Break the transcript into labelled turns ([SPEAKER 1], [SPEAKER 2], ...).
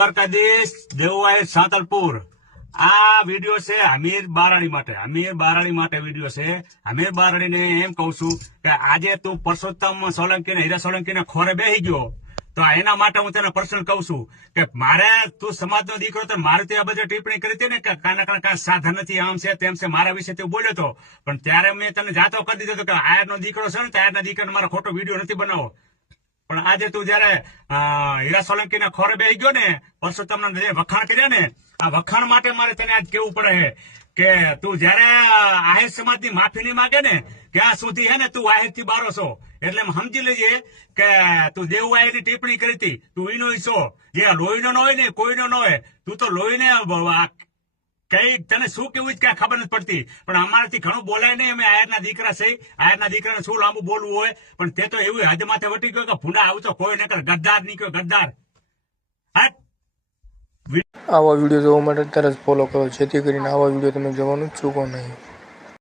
[SPEAKER 1] દ્વારકાધીશ દેવવાય સાંતલપુર. આ વીડિયો છે હમીર બારાણી માટે. હમીર બારાણી માટે વીડિયો છે. હમીર બારાણીને એમ કહું છું કે આજે તું પરસોત્તમ સોલંકી ને હીરા સોલંકી ને ખોરે બેસી ગયો. તો એના માટે હું તને પર્સનલ કહું છું કે મારે તું સમાજનો દીકરો તો મારે તે આ બધી ટિપ્પણી કરી હતી ને કે કાના કાના સાધન નથી, આમ છે તેમ છે, મારા વિશે તું બોલ્યો હતો પણ ત્યારે મેં તને જાતો કરી દીધો કે આયરનો દીકરો છે ને આયરના દીકરાને મારો ખોટો વીડિયો નથી બનાવો. પણ આજે તું જયારે હીરા સોલંકી ના ખોરે બે ગયો ને પરસોત્તમ જે વખાણ કર્યા ને, આ વખાણ માટે મારે તને આજ કેવું પડે છે કે તું જયારે આહિર સમાજની માફી નહીં માગે ને, ત્યાં સુધી હે ને તું આહિરથી બારો છો. એટલે સમજી લેજે કે તું દેવવાયની ટિપ્પણી કરી હતી. તું ઈનો છો. જે લોહીનો ન હોય ને, કોઈનો ન હોય. તું તો લોહીને કઈ તને શું કેવું જ કઈ ખબર નથી પડતી? પણ અમારાથી ઘણું બોલાય નહીં. અમે આયરના દીકરા છે. આયરના દીકરાને શું લાંબુ બોલવું હોય? પણ તે તો એવું હદ માથે વટી ગયો કે ભૂંડા આવું તો કોઈ નકર ગદ્દાર નીકળ્યો ગદ્દાર.
[SPEAKER 2] આવા વીડિયો જોવા માટે તરત ફોલો કરો. જેથી કરીને આવા વીડિયો તમે જોવાનું ચૂકો નહીં.